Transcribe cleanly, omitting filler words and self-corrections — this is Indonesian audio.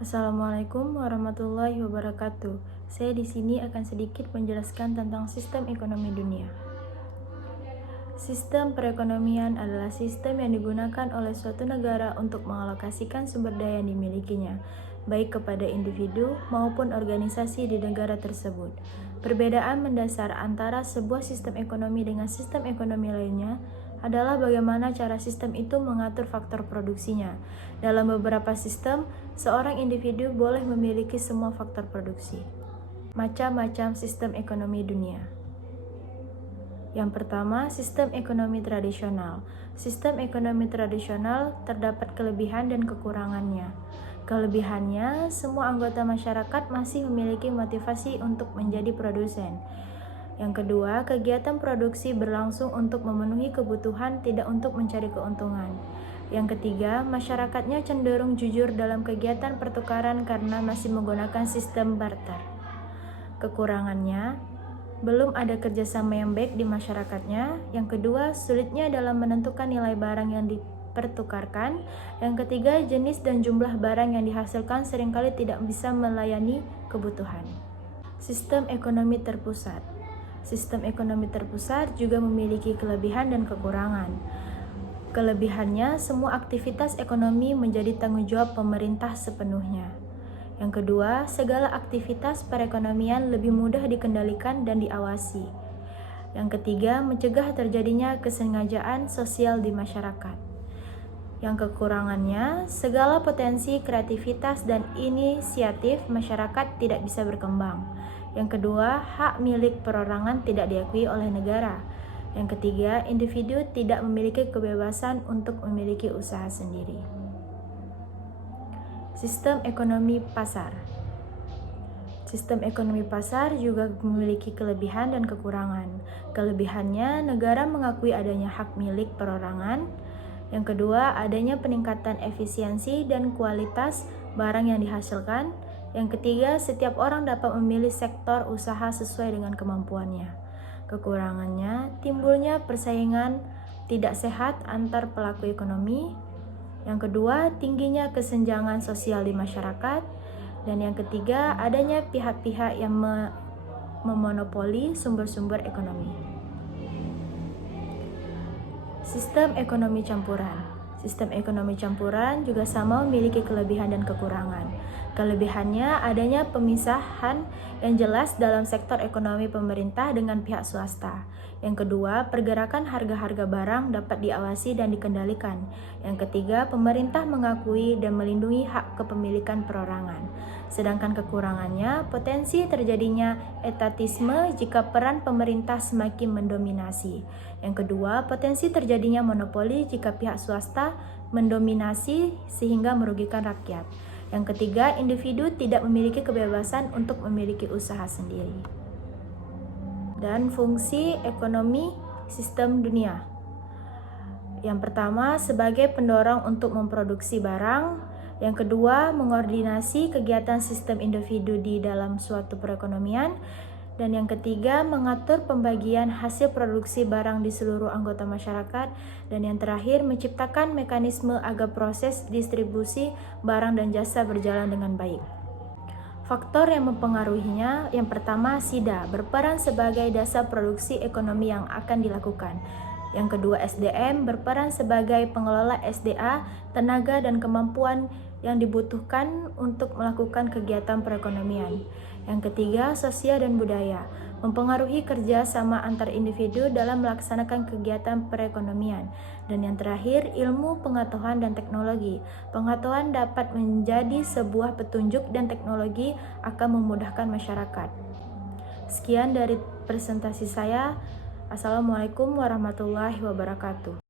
Assalamualaikum warahmatullahi wabarakatuh. Saya di sini akan sedikit menjelaskan tentang sistem ekonomi dunia. Sistem perekonomian adalah sistem yang digunakan oleh suatu negara untuk mengalokasikan sumber daya yang dimilikinya, baik kepada individu maupun organisasi di negara tersebut. Perbedaan mendasar antara sebuah sistem ekonomi dengan sistem ekonomi lainnya adalah bagaimana cara sistem itu mengatur faktor produksinya. Dalam beberapa sistem, seorang individu boleh memiliki semua faktor produksi. Macam-macam sistem ekonomi dunia. Yang pertama, sistem ekonomi tradisional. Sistem ekonomi tradisional terdapat kelebihan dan kekurangannya. Kelebihannya, semua anggota masyarakat masih memiliki motivasi untuk menjadi produsen. Yang kedua, kegiatan produksi berlangsung untuk memenuhi kebutuhan, tidak untuk mencari keuntungan. Yang ketiga, masyarakatnya cenderung jujur dalam kegiatan pertukaran karena masih menggunakan sistem barter. Kekurangannya, belum ada kerjasama yang baik di masyarakatnya. Yang kedua, sulitnya dalam menentukan nilai barang yang dipertukarkan. Yang ketiga, jenis dan jumlah barang yang dihasilkan seringkali tidak bisa melayani kebutuhan. Sistem ekonomi terpusat. Sistem ekonomi terpusat juga memiliki kelebihan dan kekurangan. Kelebihannya, semua aktivitas ekonomi menjadi tanggung jawab pemerintah sepenuhnya. Yang kedua, segala aktivitas perekonomian lebih mudah dikendalikan dan diawasi. Yang ketiga, mencegah terjadinya kesengajaan sosial di masyarakat. Yang kekurangannya, segala potensi kreativitas dan inisiatif masyarakat tidak bisa berkembang. Yang kedua, hak milik perorangan tidak diakui oleh negara. Yang ketiga, individu tidak memiliki kebebasan untuk memiliki usaha sendiri. Sistem ekonomi pasar. Sistem ekonomi pasar juga memiliki kelebihan dan kekurangan. Kelebihannya, negara mengakui adanya hak milik perorangan. Yang kedua, adanya peningkatan efisiensi dan kualitas barang yang dihasilkan. Yang ketiga, setiap orang dapat memilih sektor usaha sesuai dengan kemampuannya. Kekurangannya, timbulnya persaingan tidak sehat antar pelaku ekonomi. Yang kedua, tingginya kesenjangan sosial di masyarakat. Dan yang ketiga, adanya pihak-pihak yang memonopoli sumber-sumber ekonomi. Sistem ekonomi campuran. Sistem ekonomi campuran juga sama memiliki kelebihan dan kekurangan. Kelebihannya adanya pemisahan yang jelas dalam sektor ekonomi pemerintah dengan pihak swasta. Yang kedua, pergerakan harga-harga barang dapat diawasi dan dikendalikan. Yang ketiga, pemerintah mengakui dan melindungi hak kepemilikan perorangan. Sedangkan kekurangannya, potensi terjadinya etatisme jika peran pemerintah semakin mendominasi. Yang kedua, potensi terjadinya monopoli jika pihak swasta mendominasi sehingga merugikan rakyat. Yang ketiga, individu tidak memiliki kebebasan untuk memiliki usaha sendiri. Dan fungsi ekonomi sistem dunia. Yang pertama, sebagai pendorong untuk memproduksi barang. Yang kedua, mengordinasi kegiatan sistem individu di dalam suatu perekonomian. Dan yang ketiga, mengatur pembagian hasil produksi barang di seluruh anggota masyarakat. Dan yang terakhir, menciptakan mekanisme agar proses distribusi barang dan jasa berjalan dengan baik. Faktor yang mempengaruhinya, yang pertama, SIDA berperan sebagai dasar produksi ekonomi yang akan dilakukan. Yang kedua, SDM berperan sebagai pengelola SDA, tenaga dan kemampuan yang dibutuhkan untuk melakukan kegiatan perekonomian. Yang ketiga, sosial dan budaya mempengaruhi kerja sama antar individu dalam melaksanakan kegiatan perekonomian. Dan yang terakhir, ilmu, pengetahuan dan teknologi. Pengetahuan dapat menjadi sebuah petunjuk dan teknologi akan memudahkan masyarakat. Sekian dari presentasi saya. Assalamualaikum warahmatullahi wabarakatuh.